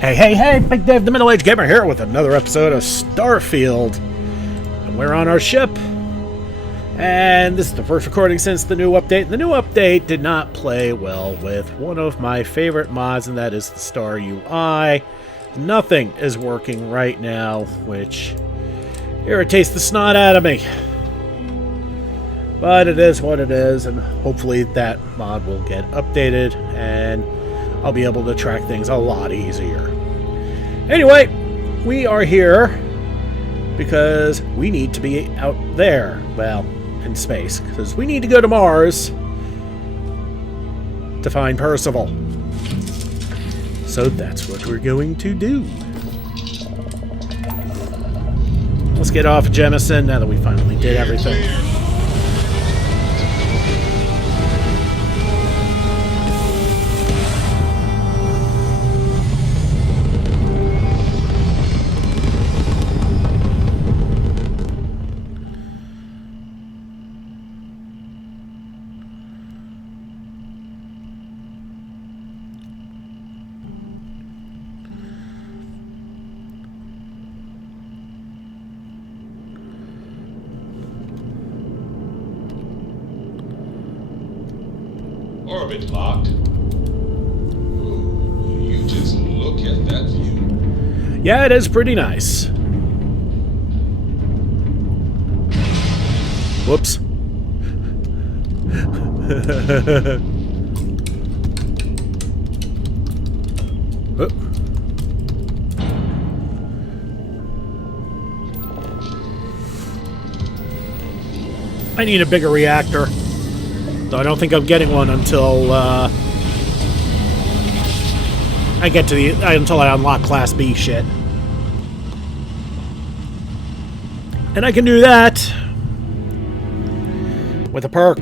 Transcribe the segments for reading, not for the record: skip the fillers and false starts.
Hey, hey, hey, Big Dave the Middle-Aged Gamer here with another episode of Starfield. And we're on our ship. And this is the first recording since the new update. The new update did not play well with one of my favorite mods, and that is the Star UI. Nothing is working right now, which irritates the snot out of me. But it is what it is, and hopefully that mod will get updated, and I'll be able to track things a lot easier. Anyway, we are here because we need to be out there, well, in space, because we need to go to Mars to find Percival. So that's what we're going to do. Let's get off Jemison now that we finally did everything. Orbit locked. Ooh, you just look at that view. Yeah, it is pretty nice. Whoops. Oh. I need a bigger reactor. Though I don't think I'm getting one until I get to until I unlock Class B shit. And I can do that with a perk.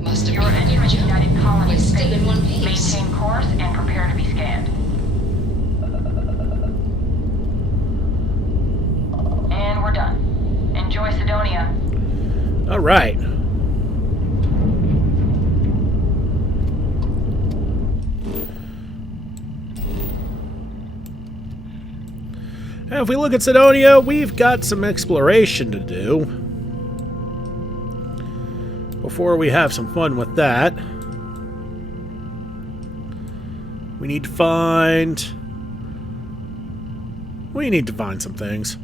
Must have Your engine is United Colony It's still Space. in one piece. Maintain course and prepare to be scanned. And we're done. Enjoy Sidonia. All right. Now, if we look at Sidonia, we've got some exploration to do before we have some fun with that. We need to find some things.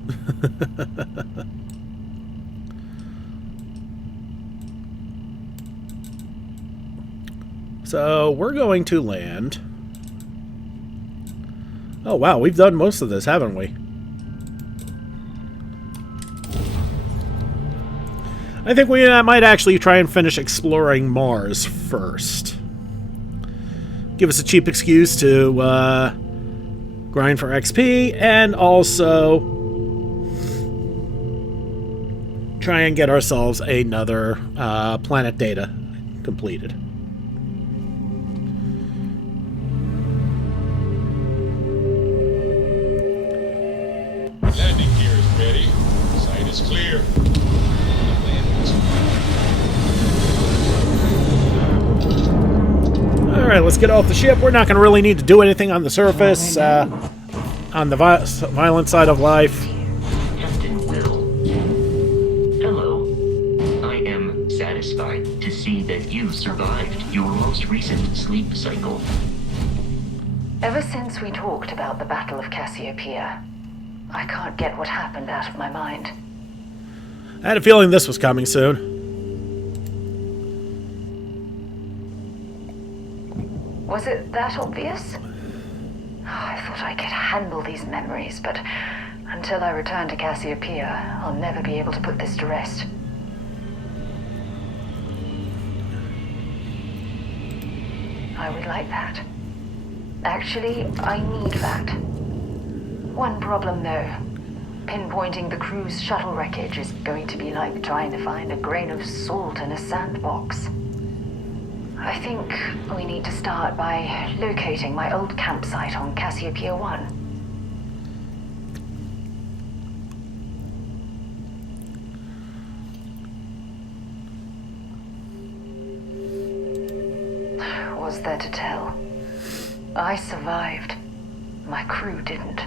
So, we're going to land. Oh, wow, we've done most of this, haven't we? I think we might actually try and finish exploring Mars first. Give us a cheap excuse to grind for XP, and also try and get ourselves another planet data completed. Landing gear is ready. Site is clear. Alright, let's get off the ship. We're not going to really need to do anything on the surface, on the violent side of life. Captain Will. Hello. I am satisfied to see that you survived your most recent sleep cycle. Ever since we talked about the Battle of Cassiopeia, I can't get what happened out of my mind. I had a feeling this was coming soon. Was it that obvious? I thought I could handle these memories, but until I return to Cassiopeia, I'll never be able to put this to rest. I would like that. Actually, I need that. One problem, though. Pinpointing the crew's shuttle wreckage is going to be like trying to find a grain of salt in a sandbox. I think we need to start by locating my old campsite on Cassiopeia 1. Was there to tell? I survived. My crew didn't.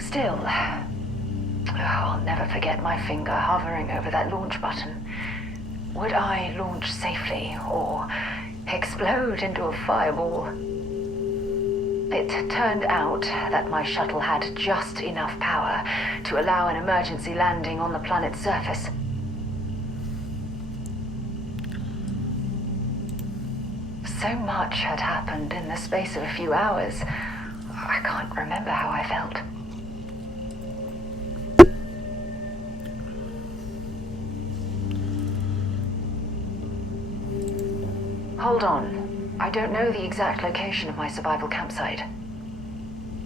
Still, I'll never forget my finger hovering over that launch button. Would I launch safely or explode into a fireball? It turned out that my shuttle had just enough power to allow an emergency landing on the planet's surface. So much had happened in the space of a few hours. I can't remember how I felt. Hold on. I don't know the exact location of my survival campsite.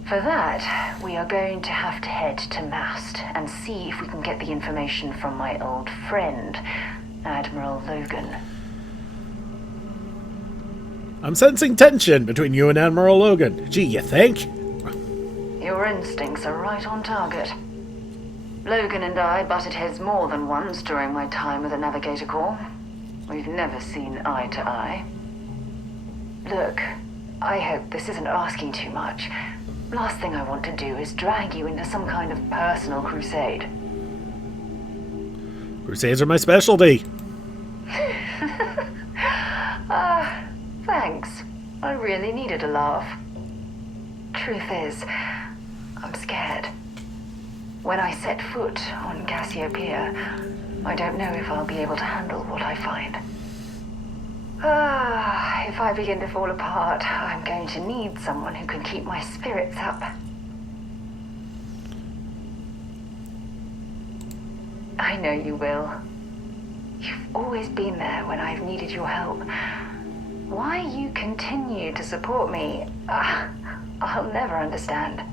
For that, we are going to have to head to Mast and see if we can get the information from my old friend, Admiral Logan. I'm sensing tension between you and Admiral Logan. Gee, you think? Your instincts are right on target. Logan and I butted heads more than once during my time with the Navigator Corps. We've never seen eye to eye. Look, I hope this isn't asking too much. Last thing I want to do is drag you into some kind of personal crusade. Crusades are my specialty. Thanks. I really needed a laugh. Truth is, I'm scared. When I set foot on Cassiopeia, I don't know if I'll be able to handle what I find. If I begin to fall apart, I'm going to need someone who can keep my spirits up. I know you will. You've always been there when I've needed your help. Why you continue to support me, I'll never understand.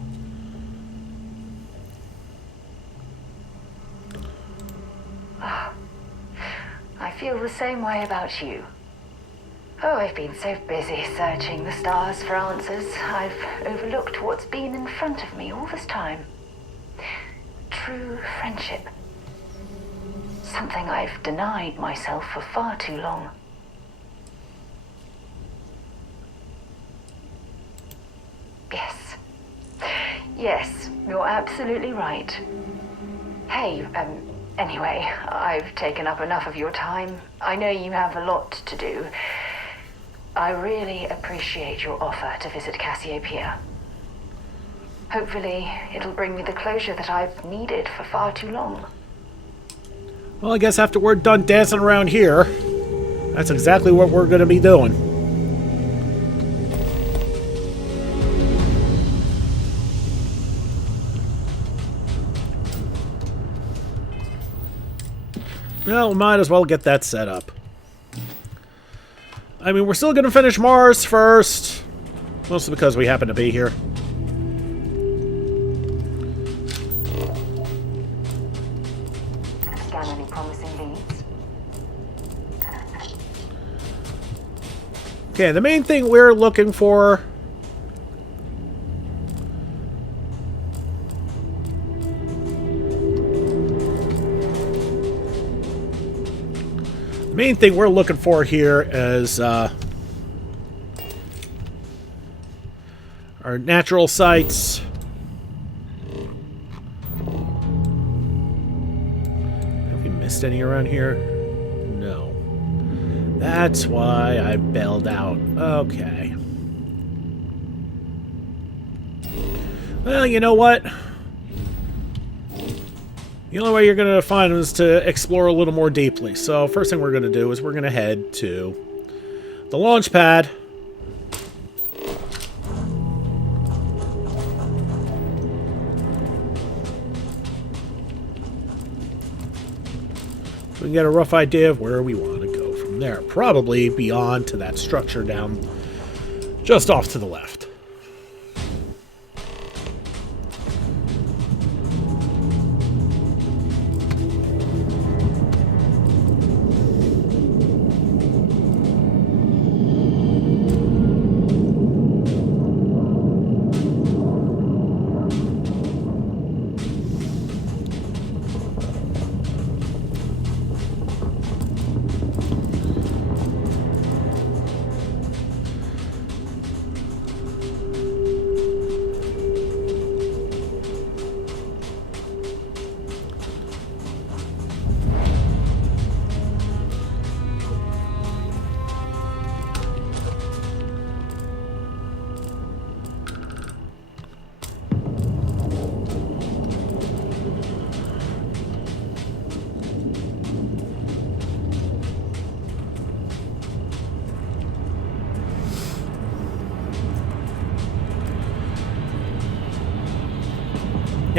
I feel the same way about you. Oh, I've been so busy searching the stars for answers, I've overlooked what's been in front of me all this time. True friendship. Something I've denied myself for far too long. Yes, you're absolutely right. Hey, anyway, I've taken up enough of your time. I know you have a lot to do. I really appreciate your offer to visit Cassiopeia. Hopefully, it'll bring me the closure that I've needed for far too long. Well, I guess after we're done dancing around here, that's exactly what we're going to be doing. Well, we might as well get that set up. I mean, we're still going to finish Mars first. Mostly because we happen to be here. Scan any promising leads? Okay, the main thing we're looking for... The main thing we're looking for here is our natural sites. Have we missed any around here? No. That's why I bailed out. Okay. Well, you know what? The only way you're going to find them is to explore a little more deeply. So first thing we're going to do is we're going to head to the launch pad. So we can get a rough idea of where we want to go from there. Probably beyond to that structure down just off to the left.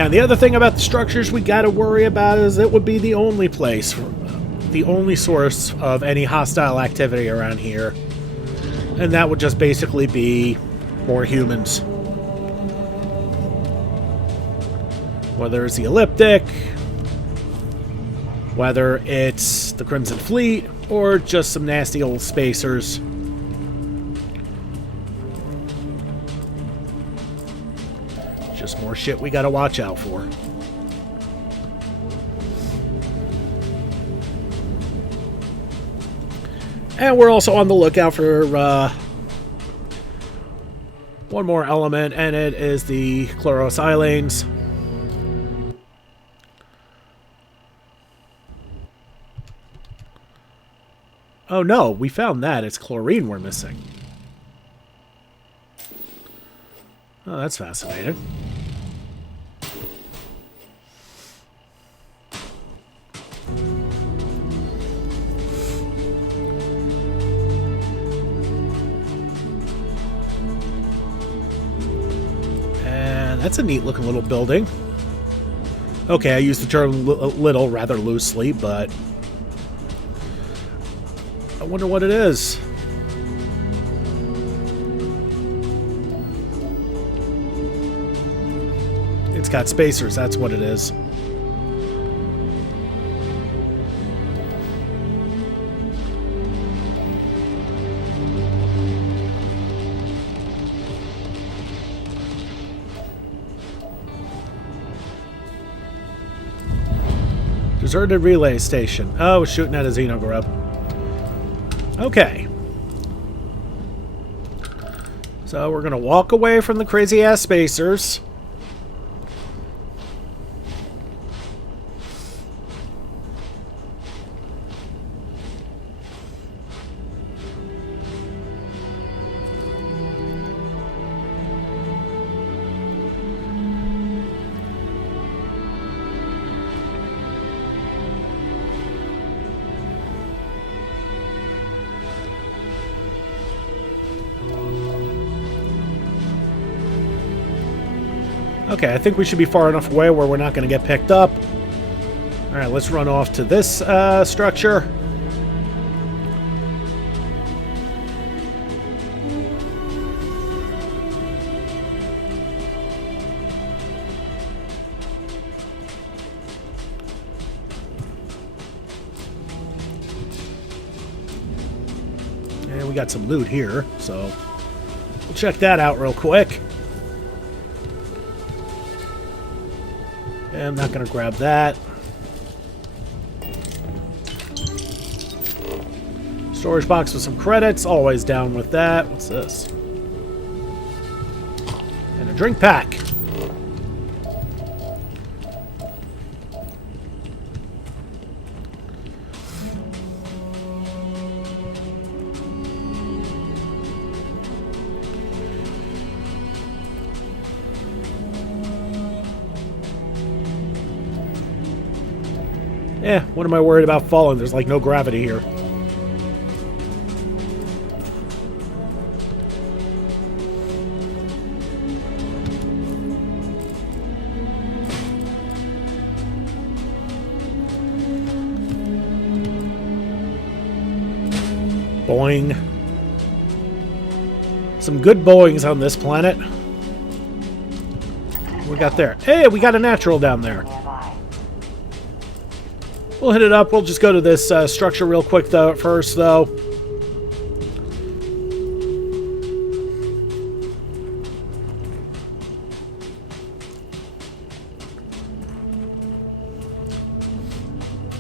Now, the other thing about the structures we gotta worry about is it would be the only place, the only source of any hostile activity around here. And that would just basically be more humans. Whether it's the Elliptic, whether it's the Crimson Fleet, or just some nasty old spacers. Just more shit we gotta watch out for. And we're also on the lookout for one more element, and it is the chlorosilanes. Oh no, we found that. It's chlorine we're missing. Oh, that's fascinating. And that's a neat looking little building. Okay, I use the term little rather loosely, but I wonder what it is. It's got spacers, that's what it is. Deserted relay station. Oh, shooting at a xenogrub. Okay. So we're going to walk away from the crazy-ass spacers. Okay, I think we should be far enough away where we're not going to get picked up. Alright, let's run off to this structure. And we got some loot here, so we'll check that out real quick. I'm not going to grab that. Storage box with some credits. Always down with that. What's this? And a drink pack. What am I worried about falling? There's like no gravity here. Boing. Some good boings on this planet. What we got there? Hey, we got a natural down there. We'll hit it up. We'll just go to this structure real quick, though. First, though.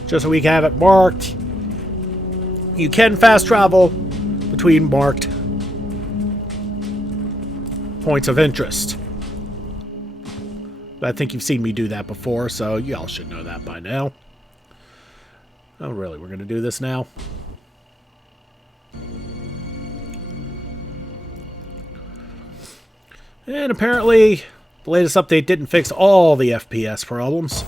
Just so we can have it marked. You can fast travel between marked points of interest. But I think you've seen me do that before, so y'all should know that by now. Oh, really? We're going to do this now? And apparently, the latest update didn't fix all the FPS problems.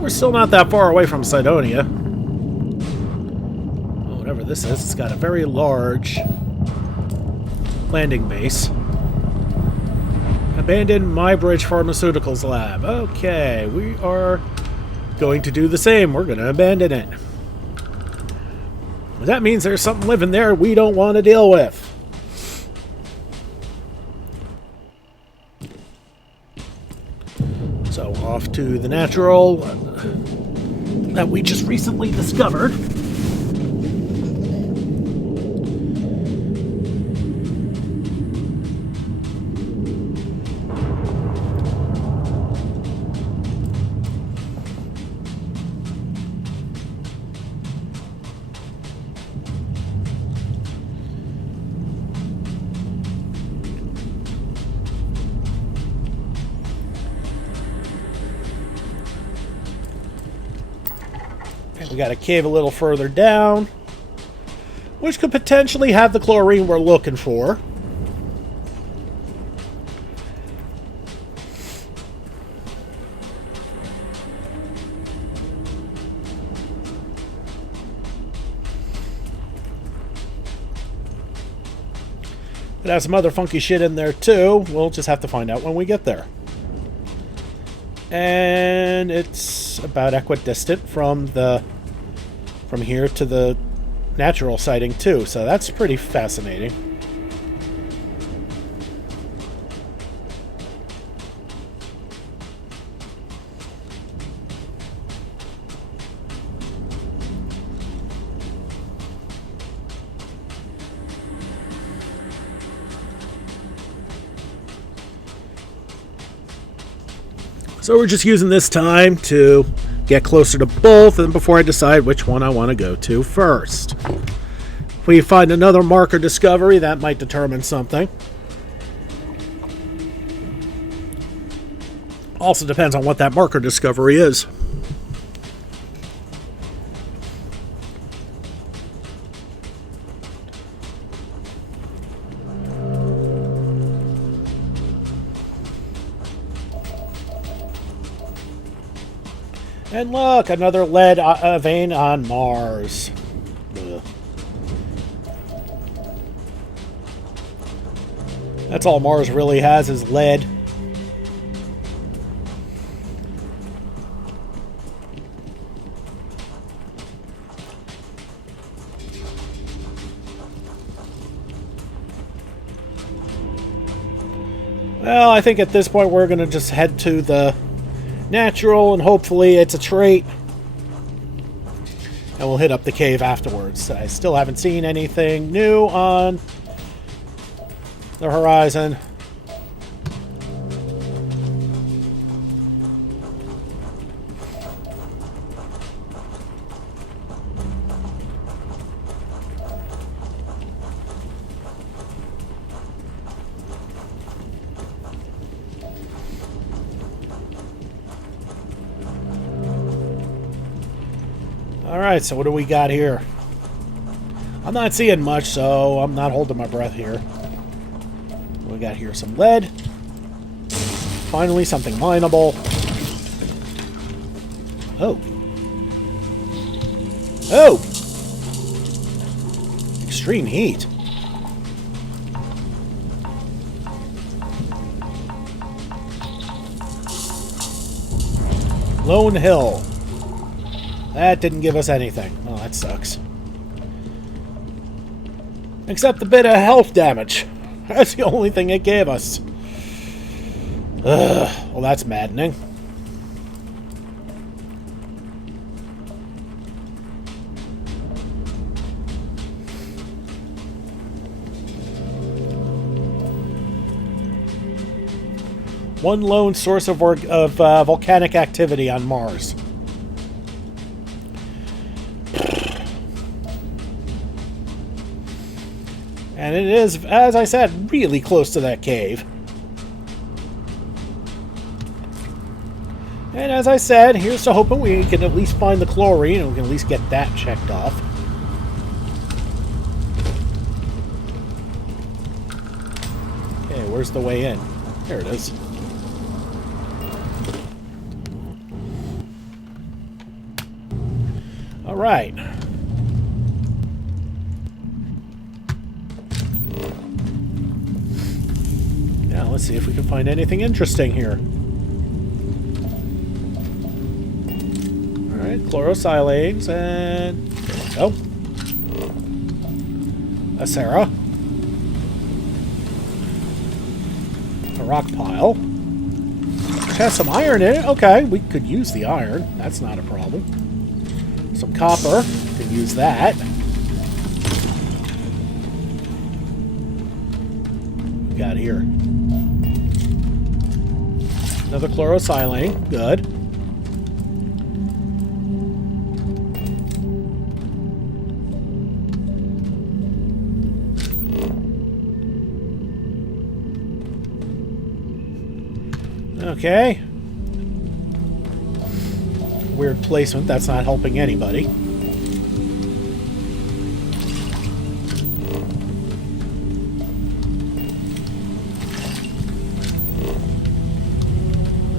We're still not that far away from Cydonia. whatever this is. It's got a very large landing base. Abandoned Mybridge Pharmaceuticals Lab. Okay, we are going to do the same. We're going to abandon it. That means there's something living there we don't want to deal with. So off to the natural that we just recently discovered. We got a cave a little further down, which could potentially have the chlorine we're looking for. It has some other funky shit in there too. We'll just have to find out when we get there. And it's about equidistant from here to the natural sighting too, so that's pretty fascinating. So we're just using this time to get closer to both, and before I decide which one I want to go to first. If we find another marker discovery, that might determine something. Also depends on what that marker discovery is. And look, another lead vein on Mars. Ugh. That's all Mars really has is lead. Well, I think at this point we're going to just head to the natural, and hopefully it's a trait. And we'll hit up the cave afterwards. I still haven't seen anything new on the horizon. Alright, so what do we got here? I'm not seeing much, so I'm not holding my breath here. We got here some lead. Finally, something mineable. Oh. Oh! Extreme heat. Lone Hill. That didn't give us anything. Oh, that sucks. Except a bit of health damage. That's the only thing it gave us. Ugh. Well, that's maddening. One lone source of volcanic activity on Mars. And it is, as I said, really close to that cave. And as I said, here's to hoping we can at least find the chlorine and we can at least get that checked off. Okay, where's the way in? There it is. Alright. let's see if we can find anything interesting here. Alright, chlorosilanes, and there we go. A Sarah. A rock pile. It has some iron in it. Okay, we could use the iron. That's not a problem. Some copper. Can use that. What we got here? Another chlorosilane. Good. Okay. Weird placement. That's not helping anybody.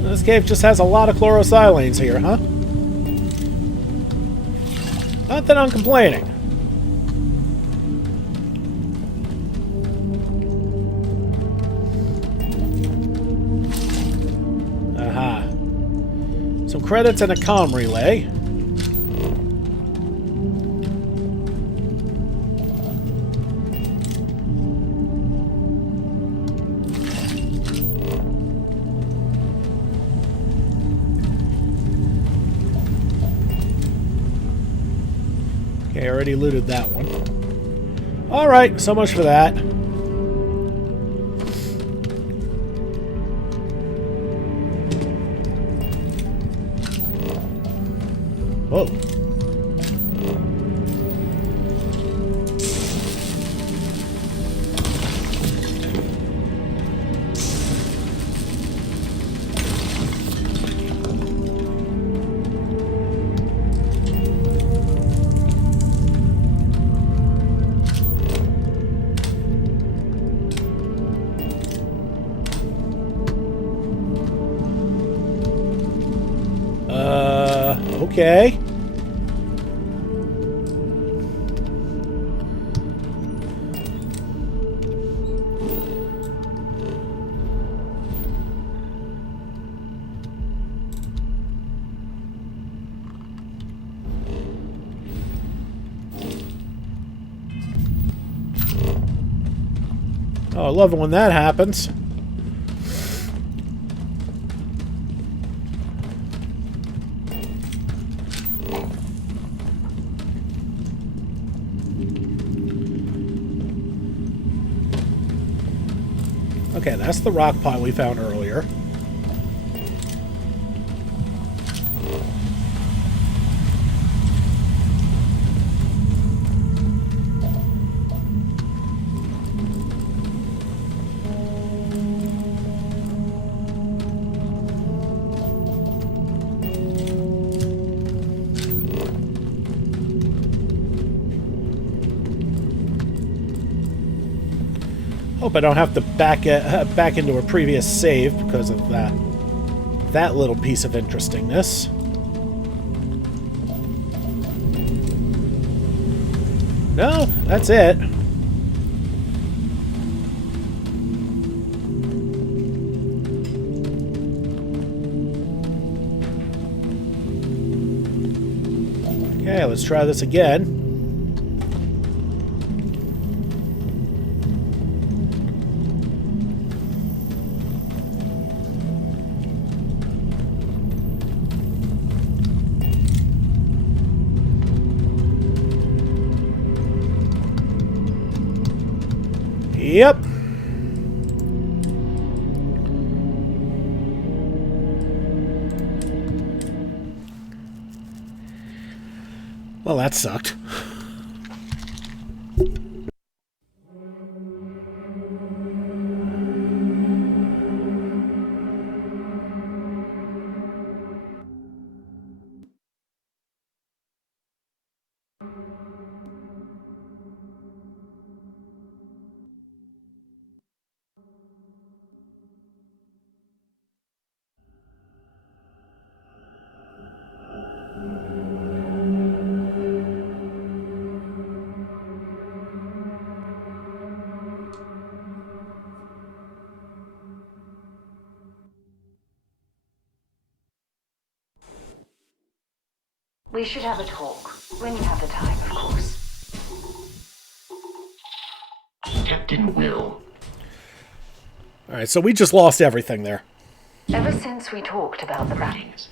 This cave just has a lot of chlorosilanes here, huh? Not that I'm complaining. Aha. Some credits and a comm relay. Okay, I already looted that one. Alright, so much for that. Whoa. Okay. Oh, I love it when that happens. Okay, that's the rock pile we found earlier. Hope I don't have to back into a previous save because of that little piece of interestingness. No, that's it. Okay, let's try this again. Yep. Well, that sucked. We should have a talk. When you have the time, of course. Captain Will. Alright, so we just lost everything there. Ever since we talked about the map, Greetings.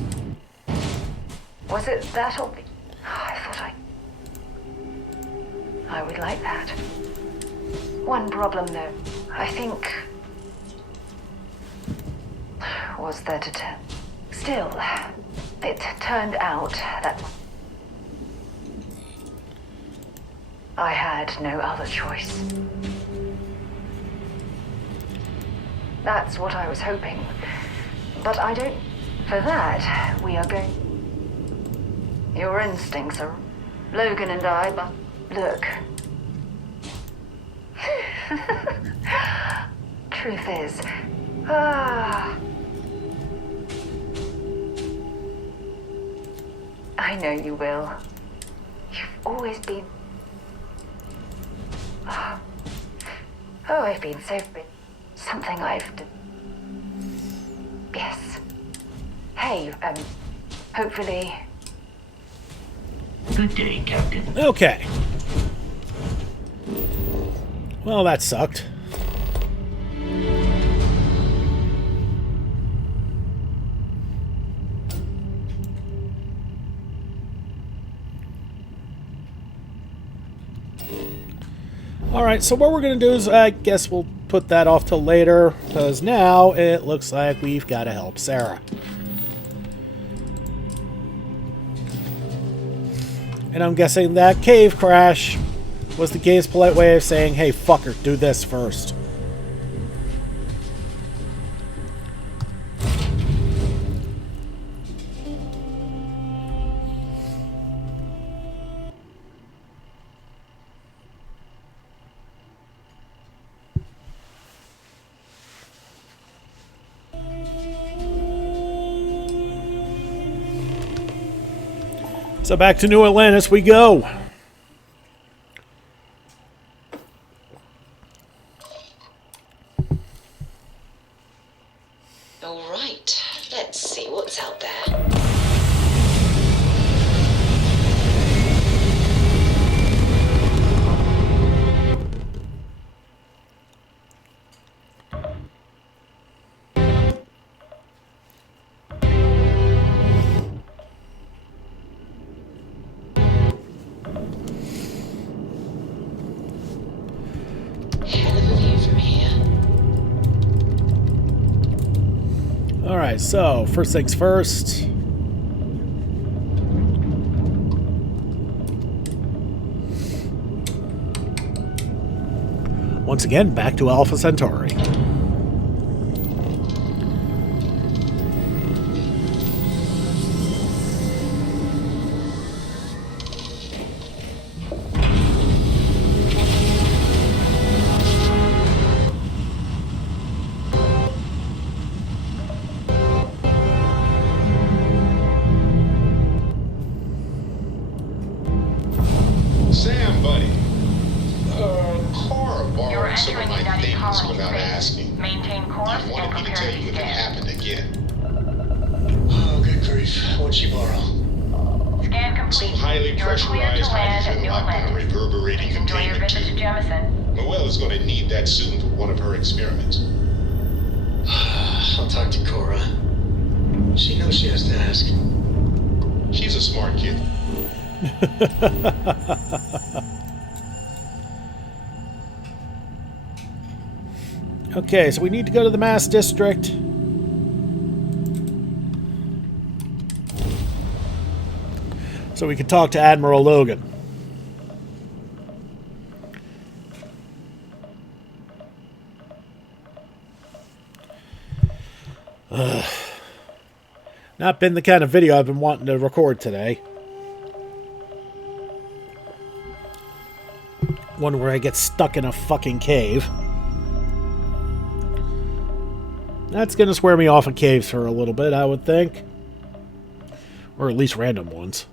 was it that or... I thought I would like that. One problem, though. I think... was there to turn... Still, it turned out that... I had no other choice. That's what I was hoping. But I don't... For that, we are going... Your instincts are... Logan and I, but... Look. Truth is... I know you will. You've always been... Oh, I've been so... Something I've... Yes. Hey, hopefully... Good day, Captain. Okay. Well, that sucked. Alright, so what we're going to do is, I guess we'll put that off till later, because now it looks like we've got to help Sarah. And I'm guessing that cave crash was the game's polite way of saying, hey, fucker, do this first. So back to New Atlantis we go. All right, let's see what's out there. Hell of a view from here. Alright, so first things first. Once again, back to Alpha Centauri. Sam, buddy. Cora You're borrowed some of entering my United things Colony without space. asking. Maintain course He and wanted me to prepare tell to you if it scan. happened again. Oh, good grief. What'd she borrow? Scan complete. Some highly You're cleared to pressurized land at hydrogen New locked in a Atlantis. reverberating Enjoy your containment visit to tube. Jemison. Noelle is going to need that soon for one of her experiments. I'll talk to Cora. She knows she has to ask. She's a smart kid. Okay, so we need to go to the Mass District. So we can talk to Admiral Logan. Not been the kind of video I've been wanting to record today. One where I get stuck in a fucking cave. That's going to square me off in caves for a little bit, I would think. Or at least random ones.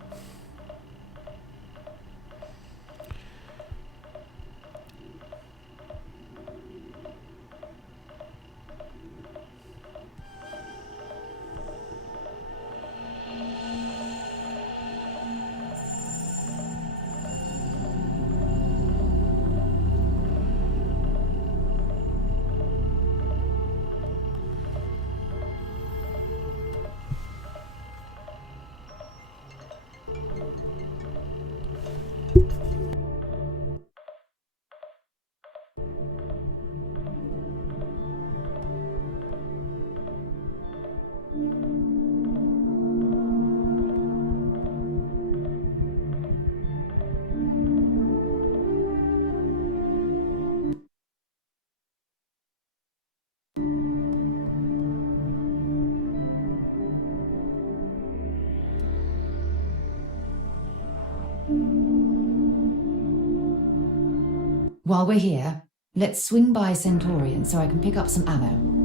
While we're here, let's swing by Centaurian so I can pick up some ammo.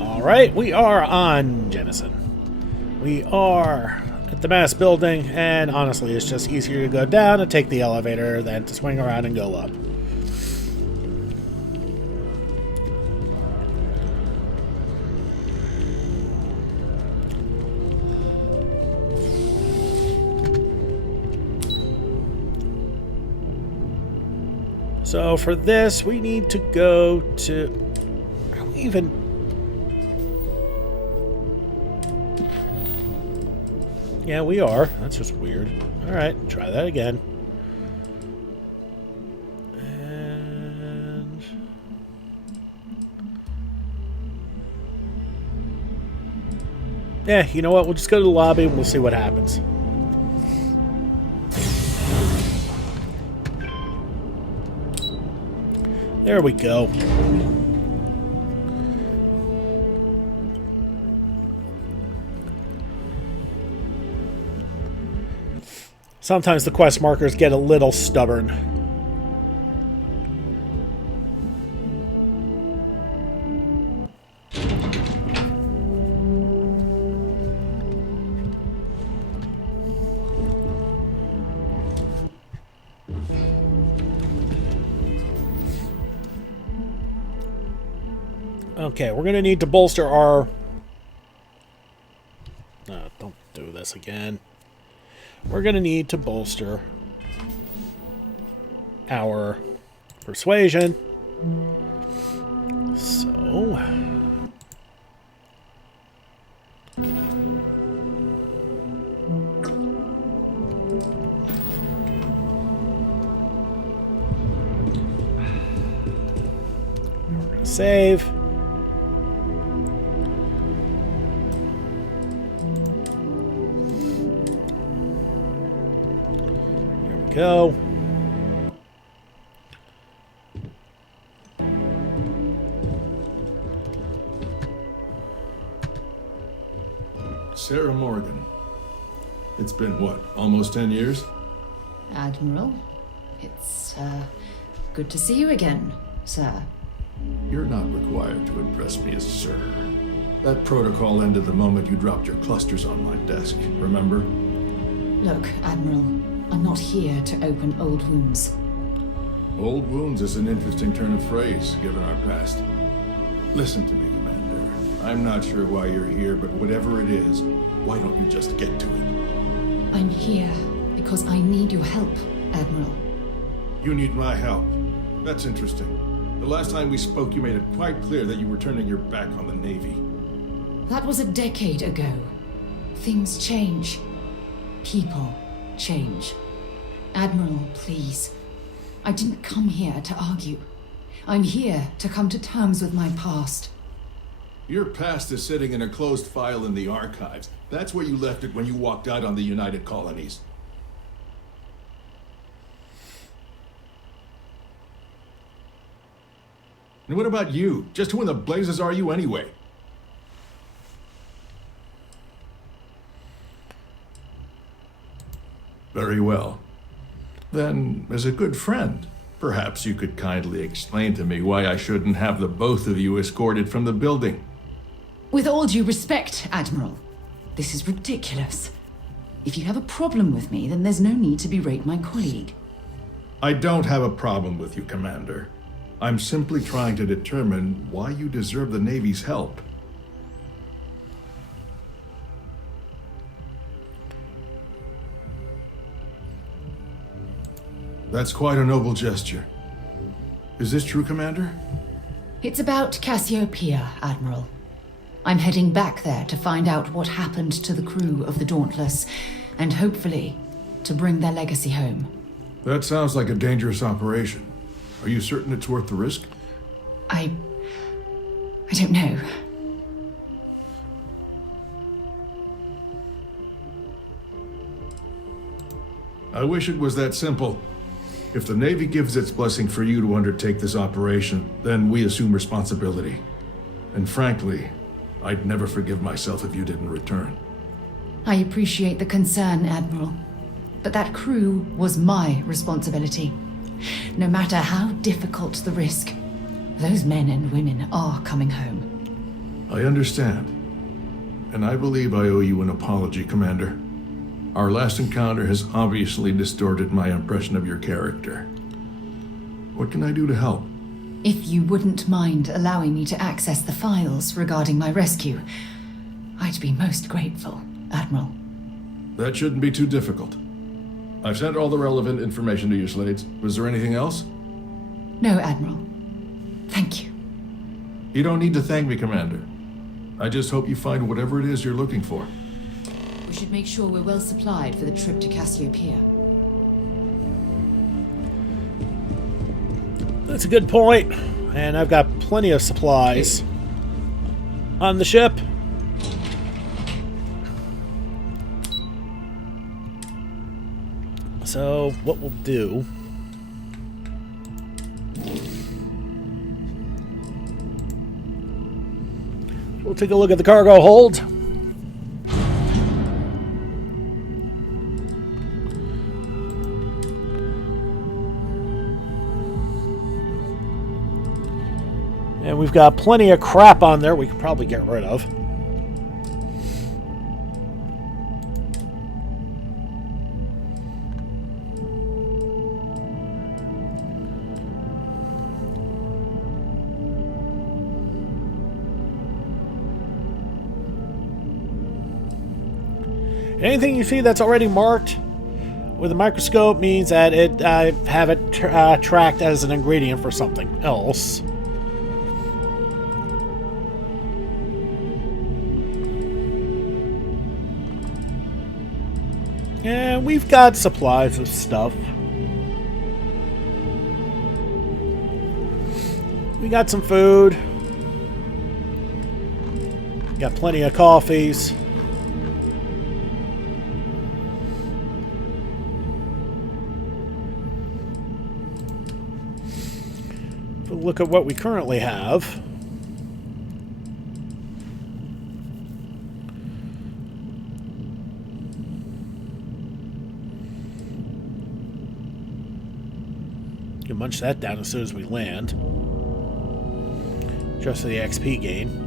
Alright, we are on Jemison. We are at the mass building, and honestly, it's just easier to go down and take the elevator than to swing around and go up. So for this, we need to go to... Are we even... Yeah, we are. That's just weird. Alright, try that again. And... Yeah, you know what? We'll just go to the lobby and we'll see what happens. There we go. Sometimes the quest markers get a little stubborn. Okay, we're going to need to bolster our... No, don't do this again. We're going to need to bolster our persuasion. So... we're going to save. Go. Sarah Morgan. It's been what, almost 10 years? Admiral, it's, good to see you again, sir. You're not required to impress me as sir. That protocol ended the moment you dropped your clusters on my desk, remember? Look, Admiral, I'm not here to open old wounds. Old wounds is an interesting turn of phrase, given our past. Listen to me, Commander. I'm not sure why you're here, but whatever it is, why don't you just get to it? I'm here because I need your help, Admiral. You need my help. That's interesting. The last time we spoke, you made it quite clear that you were turning your back on the Navy. That was a decade ago. Things change. People change. Admiral, please. I didn't come here to argue. I'm here to come to terms with my past. Your past is sitting in a closed file in the archives. That's where you left it when you walked out on the United Colonies. And what about you? Just who in the blazes are you anyway? Very well. Then, as a good friend, perhaps you could kindly explain to me why I shouldn't have the both of you escorted from the building. With all due respect, Admiral, this is ridiculous. If you have a problem with me, then there's no need to berate my colleague. I don't have a problem with you, Commander. I'm simply trying to determine why you deserve the Navy's help. That's quite a noble gesture. Is this true, Commander? It's about Cassiopeia, Admiral. I'm heading back there to find out what happened to the crew of the Dauntless, and hopefully, to bring their legacy home. That sounds like a dangerous operation. Are you certain it's worth the risk? I don't know. I wish it was that simple. If the Navy gives its blessing for you to undertake this operation, then we assume responsibility. And frankly, I'd never forgive myself if you didn't return. I appreciate the concern, Admiral. But that crew was my responsibility. No matter how difficult the risk, those men and women are coming home. I understand. And I believe I owe you an apology, Commander. Our last encounter has obviously distorted my impression of your character. What can I do to help? If you wouldn't mind allowing me to access the files regarding my rescue, I'd be most grateful, Admiral. That shouldn't be too difficult. I've sent all the relevant information to you, Slades. Was there anything else? No, Admiral. Thank you. You don't need to thank me, Commander. I just hope you find whatever it is you're looking for. We should make sure we're well supplied for the trip to Cassiopeia. That's a good point. And I've got plenty of supplies on the ship. So, what we'll do... we'll take a look at the cargo hold. And we've got plenty of crap on there we could probably get rid of. Anything you see that's already marked with a microscope means that I have it tracked as an ingredient for something else. And we've got supplies of stuff. We got some food. Got plenty of coffees. Look at what we currently have. You can munch that down as soon as we land. Just for the XP gain.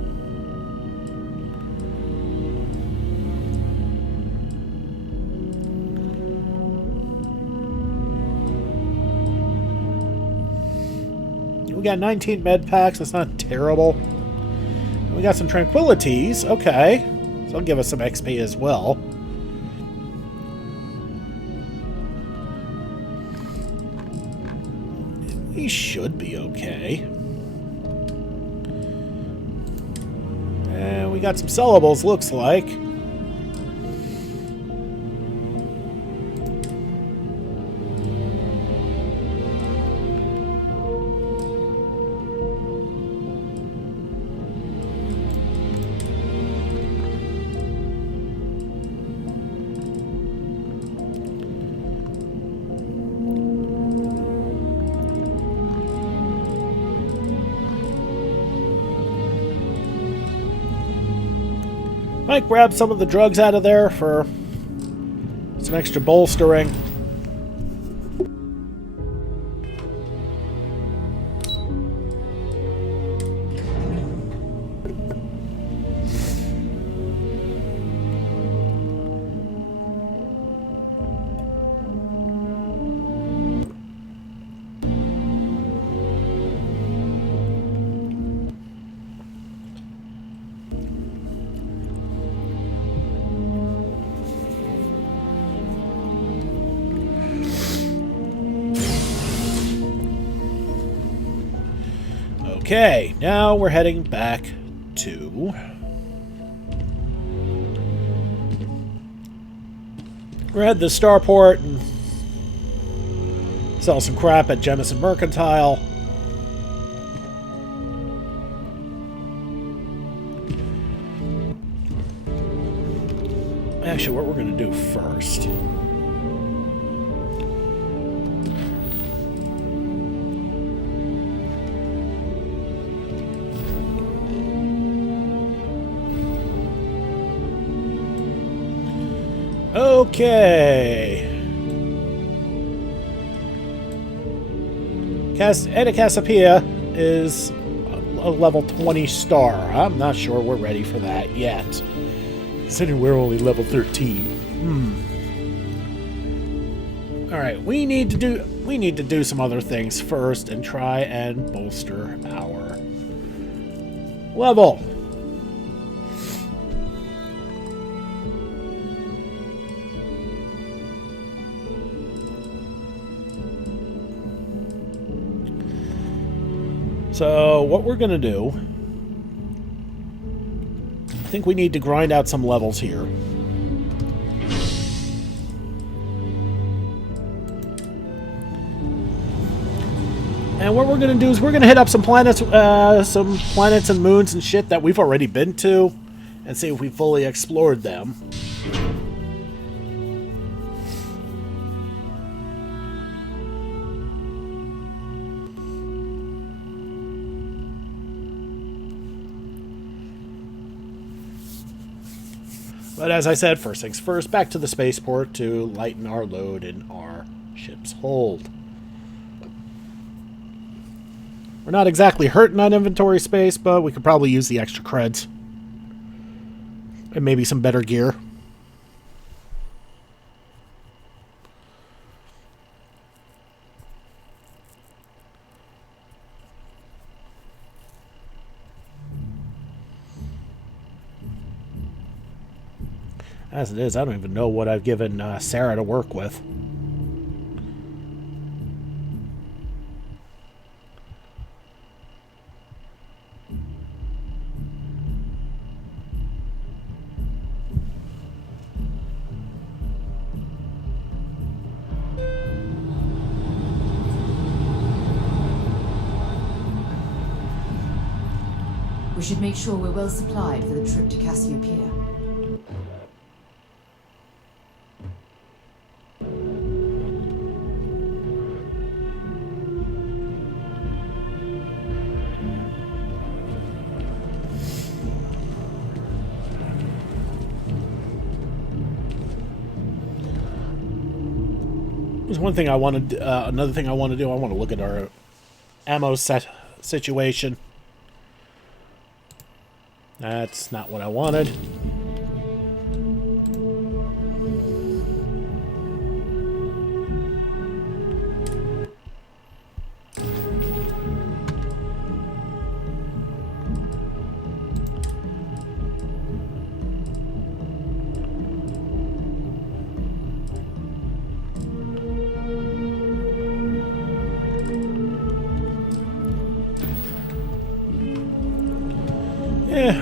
We got 19 med packs. That's not terrible. And we got some tranquilities. Okay. So that'll give us some XP as well. We should be okay. And we got some sellables, looks like. Might grab some of the drugs out of there for some extra bolstering. Okay, now we're heading back to... we're heading to Starport and sell some crap at Jemison Mercantile. Actually, what we're going to do first... Okay. Eta Cassiopeia is a level 20 star. I'm not sure we're ready for that yet. Considering we're only level 13. Alright, we need to do some other things first and try and bolster our level. So, what we're going to do, I think we need to grind out some levels here. And what we're going to do is we're going to hit up some planets and moons and shit that we've already been to and see if we fully explored them. But as I said, first things first, back to the spaceport to lighten our load in our ship's hold. We're not exactly hurting on inventory space, but we could probably use the extra creds. And maybe some better gear. As it is, I don't even know what I've given Sarah to work with. We should make sure we're well supplied for the trip to Cassiopeia. There's one thing I want to, another thing I want to do. I want to look at our ammo situation. That's not what I wanted.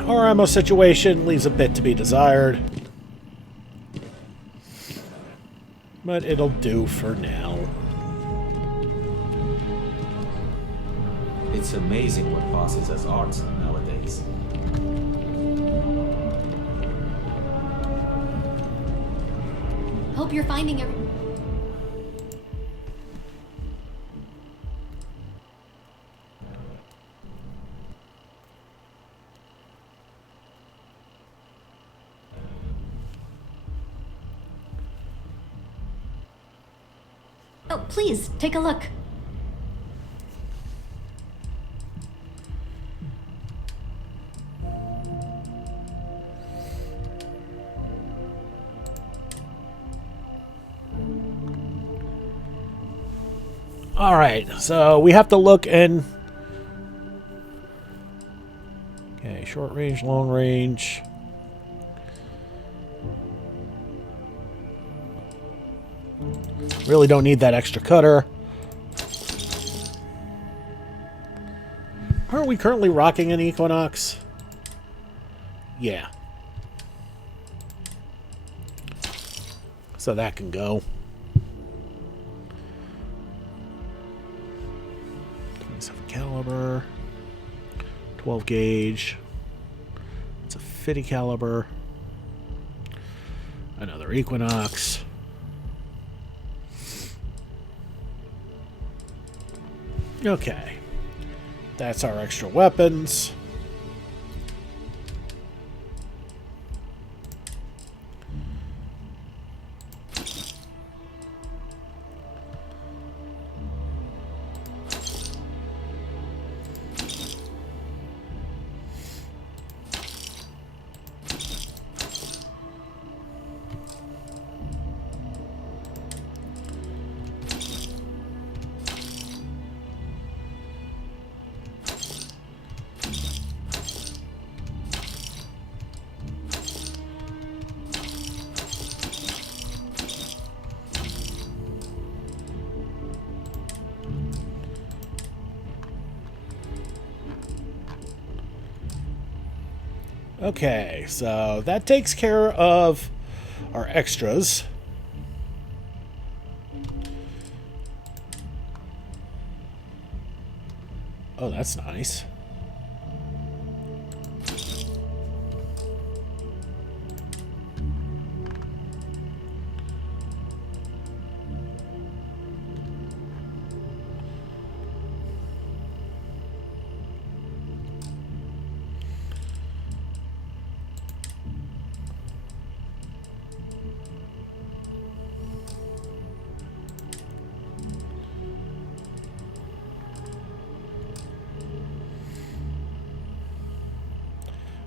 Our ammo situation leaves a bit to be desired. But it'll do for now. It's amazing what passes as art nowadays. Hope you're finding every... Oh, please, take a look. Alright, so we have to look in... Okay, short range, long range... Really don't need that extra cutter. Aren't we currently rocking an Equinox? Yeah. So that can go. 27 caliber. 12 gauge. It's a 50 caliber. Another Equinox. Okay. That's our extra weapons. Okay, so that takes care of our extras. Oh, that's nice.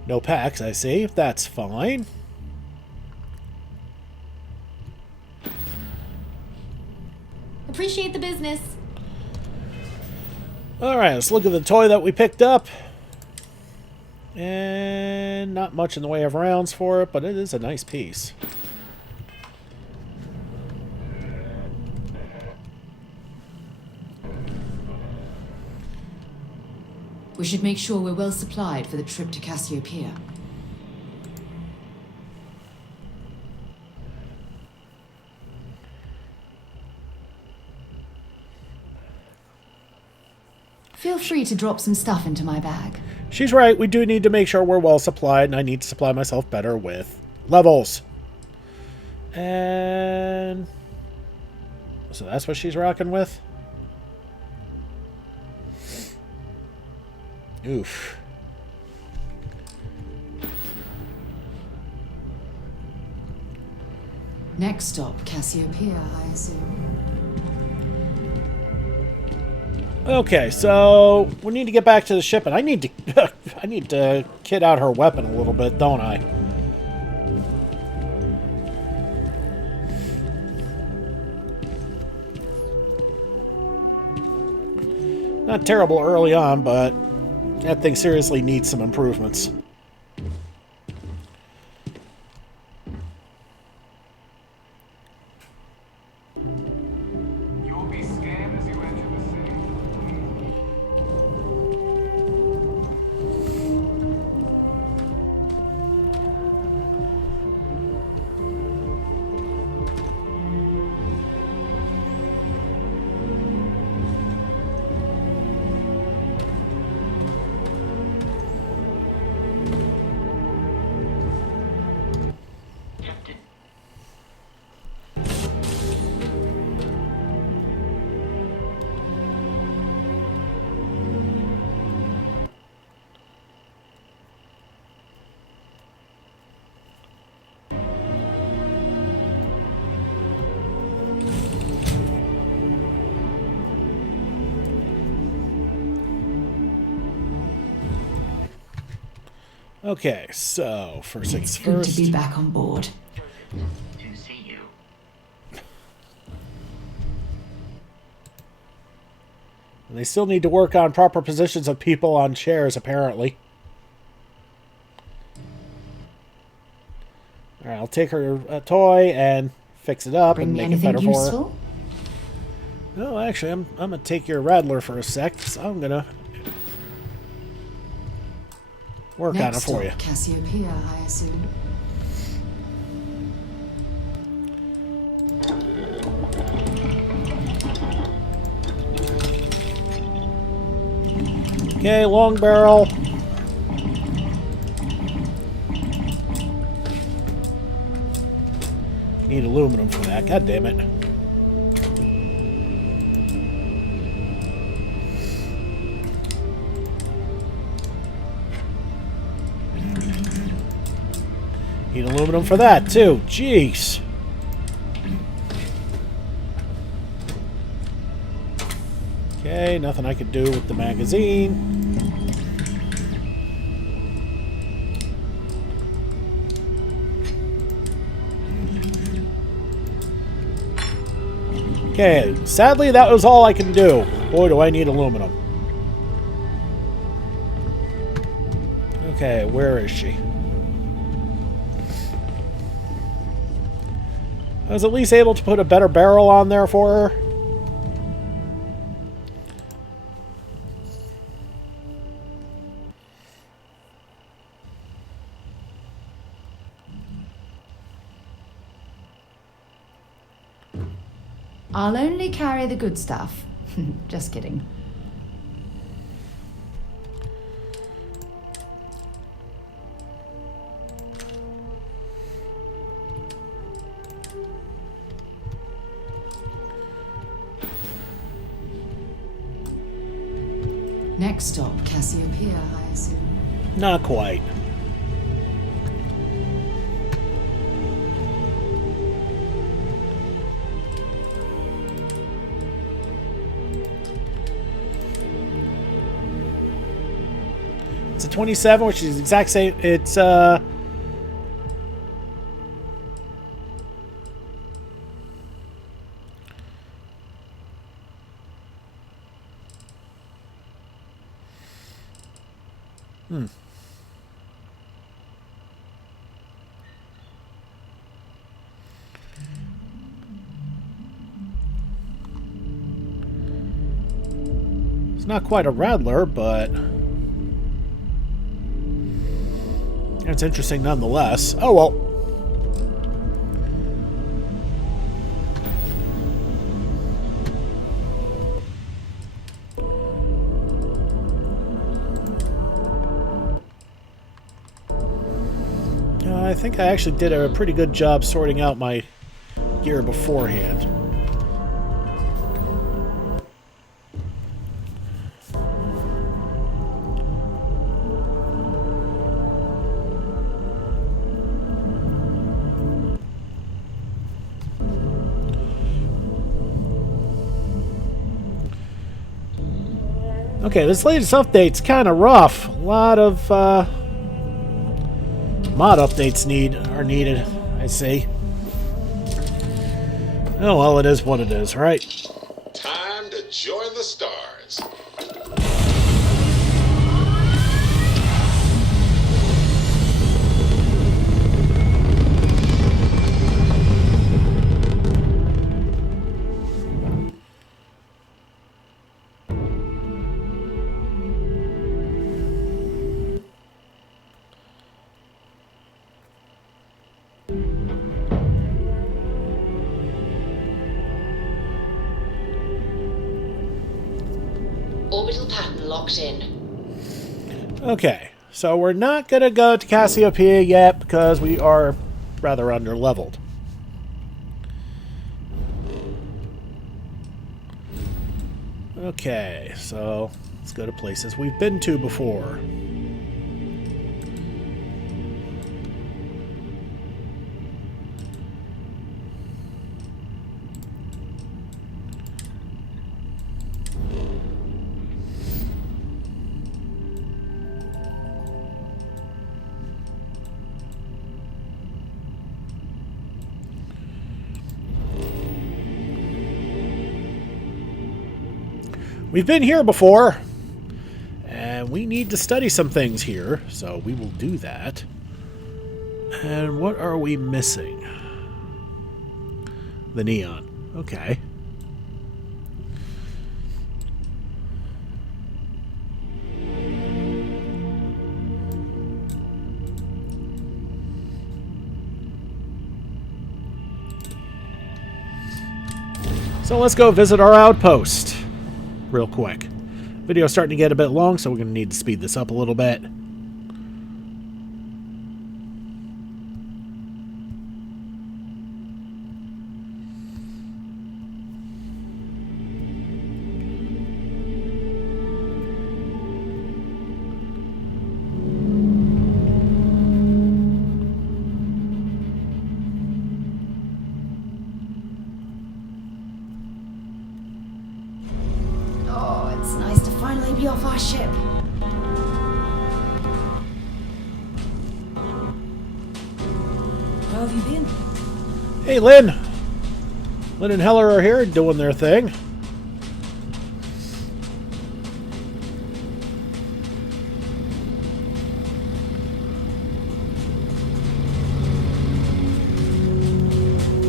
No packs, I see. That's fine. Appreciate the business. Alright, let's look at the toy that we picked up. And not much in the way of rounds for it, but it is a nice piece. We should make sure we're well supplied for the trip to Cassiopeia. Feel free to drop some stuff into my bag. She's right, we do need to make sure we're well supplied, and I need to supply myself better with levels. And so that's what she's rocking with? Oof. Next stop, Cassiopeia, I assume. Okay, so we need to get back to the ship, and I need to I need to kit out her weapon a little bit, don't I? Not terrible early on, but that thing seriously needs some improvements. You'll be scanned as you enter the city. Captain. Okay, so first things It's good first. to be back on board. To see you. They still need to work on proper positions of people on chairs, apparently. Alright, I'll take her toy and fix it up Bring and me make it anything better for her. useful? No, actually, I'm gonna take your Rattler for a sec, so I'm gonna work on it Next for stop, you. Cassiopeia, I assume. Okay, long barrel. Need aluminum for that, god damn it. Need aluminum for that, too. Jeez. Okay, nothing I could do with the magazine. Okay, sadly that was all I can do. Boy, do I need aluminum. Okay, where is she? I was at least able to put a better barrel on there for her. I'll only carry the good stuff. Just kidding. Next stop, Cassiopeia, I assume. Not quite. It's a 27, which is the exact same. It's It's not quite a rattler, but it's interesting nonetheless. Oh well. I think I actually did a pretty good job sorting out my gear beforehand. Okay, this latest update's kind of rough. A lot of mod updates are needed, I see. Oh well, it is what it is, right? Time to join the stars. Orbital pattern locked in. Okay, so we're not going to go to Cassiopeia yet because we are rather under-leveled. Okay, so let's go to places we've been to before. We've been here before, and we need to study some things here, so we will do that. And what are we missing? The neon. Okay. So let's go visit our outpost real quick. Video's starting to get a bit long, so we're going to need to speed this up a little bit. Oh, it's nice to finally be off our ship. How have you been? Hey, Lynn! Lynn and Heller are here doing their thing.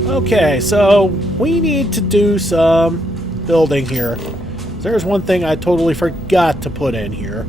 Okay, so we need to do some building here. There's one thing I totally forgot to put in here.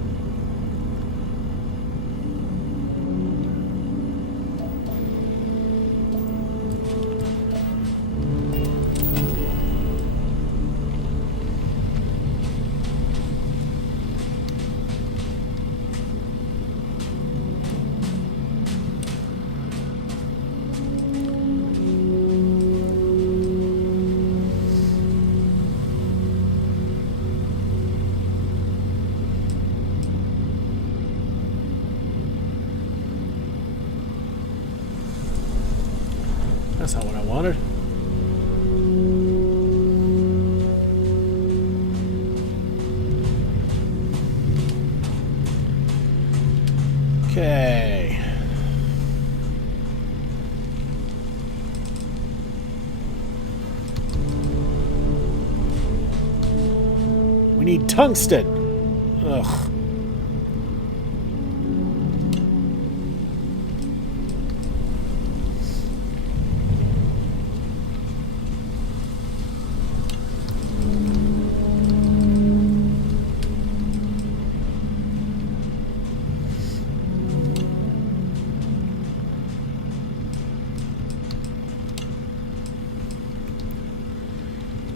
wanted. Okay. We need tungsten. Ugh.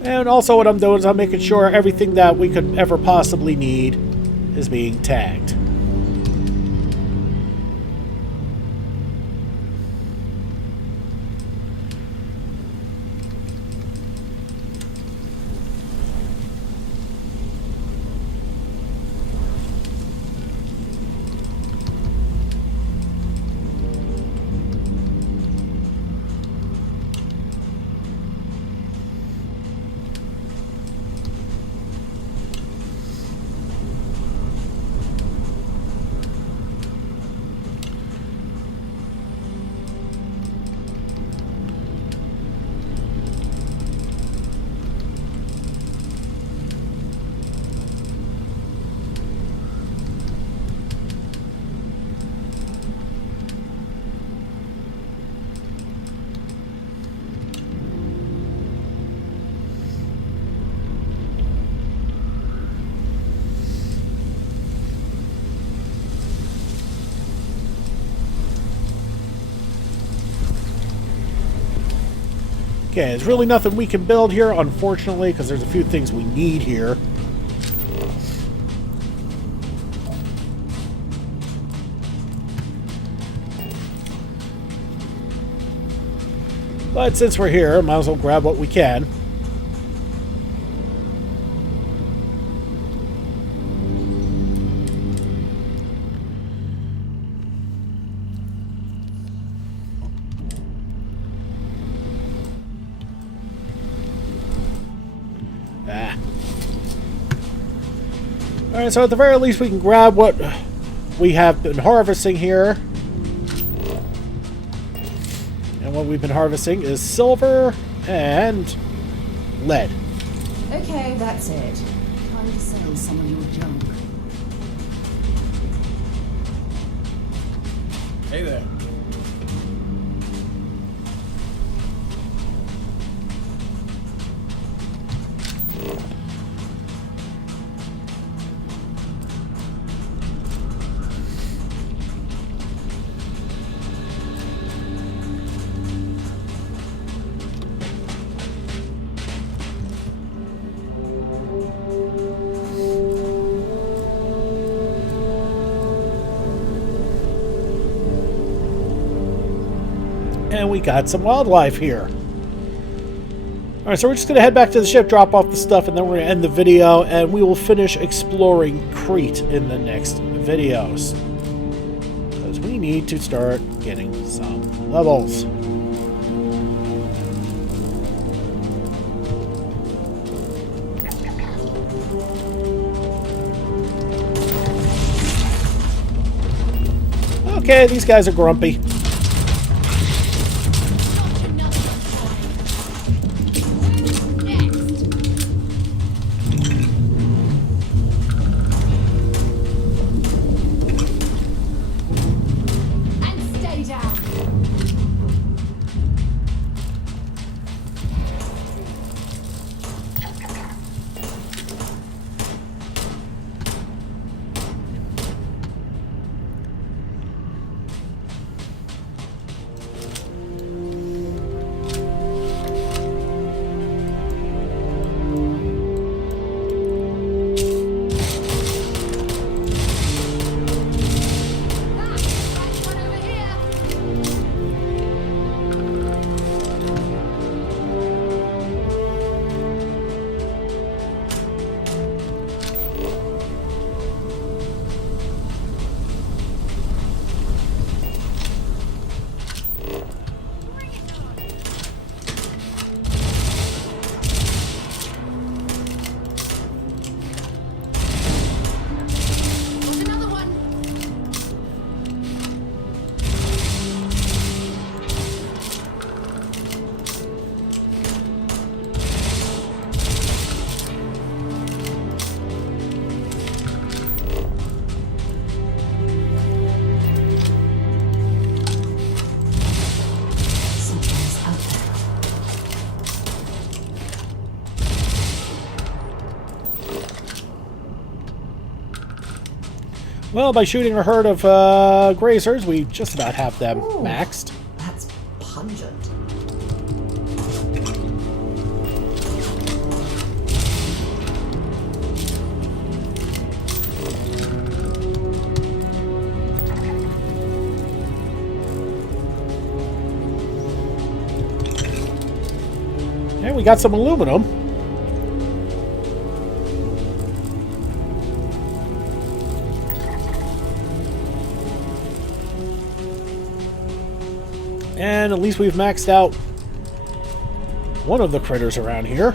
And also what I'm doing is I'm making sure everything that we could ever possibly need is being tagged. Okay, there's really nothing we can build here, unfortunately, because there's a few things we need here. But since we're here, might as well grab what we can. Alright, so at the very least we can grab what we have been harvesting here. And what we've been harvesting is silver and lead. Okay, that's it. Time to sell some of your junk. Hey there. And we got some wildlife here. Alright, so we're just going to head back to the ship, drop off the stuff, and then we're going to end the video, and we will finish exploring Kreet in the next videos. Because we need to start getting some levels. Okay, these guys are grumpy. Well, by shooting a herd of grazers, we just about have them maxed. That's pungent. And we got some aluminum. And at least we've maxed out one of the critters around here.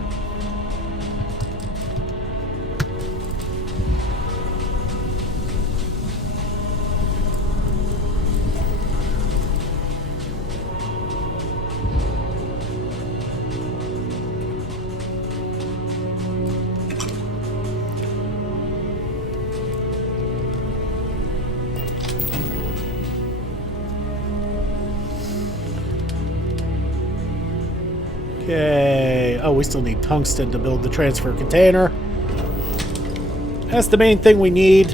Okay. Oh, we still need tungsten to build the transfer container. That's the main thing we need.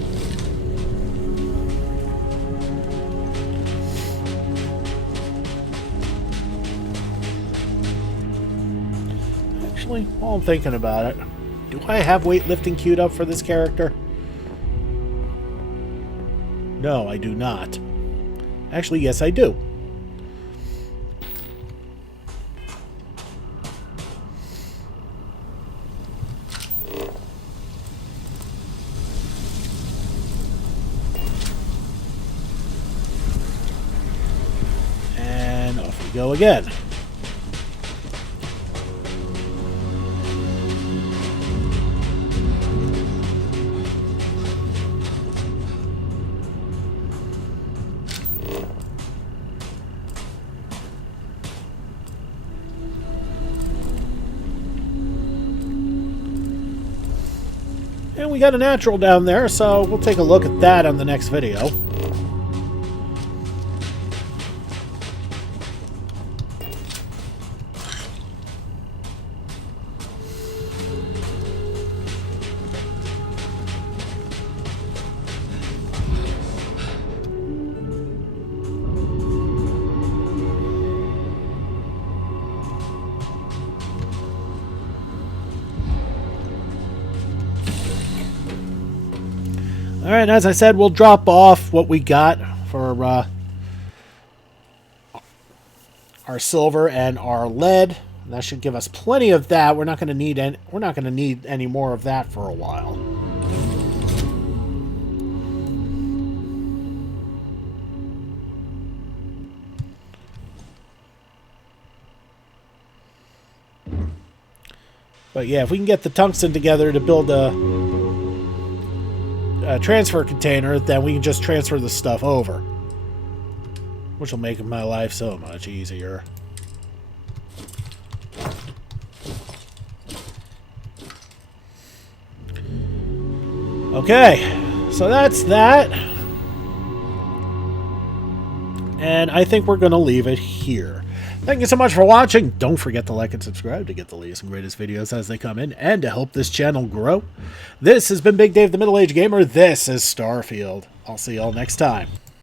Actually, while I'm thinking about it, do I have weightlifting queued up for this character? No, I do not. Actually, yes, I do. Go again. And we got a natural down there, so we'll take a look at that on the next video. Alright, as I said, we'll drop off what we got for our silver and our lead. That should give us plenty of that. We're not going to need any more of that for a while. But yeah, if we can get the tungsten together to build a transfer container, then we can just transfer the stuff over, which will make my life so much easier. Okay, so that's that, and I think we're gonna leave it here. Thank you so much for watching. Don't forget to like and subscribe to get the latest and greatest videos as they come in and to help this channel grow. This has been Big Dave the Middle-Aged Gamer. This is Starfield. I'll see y'all next time.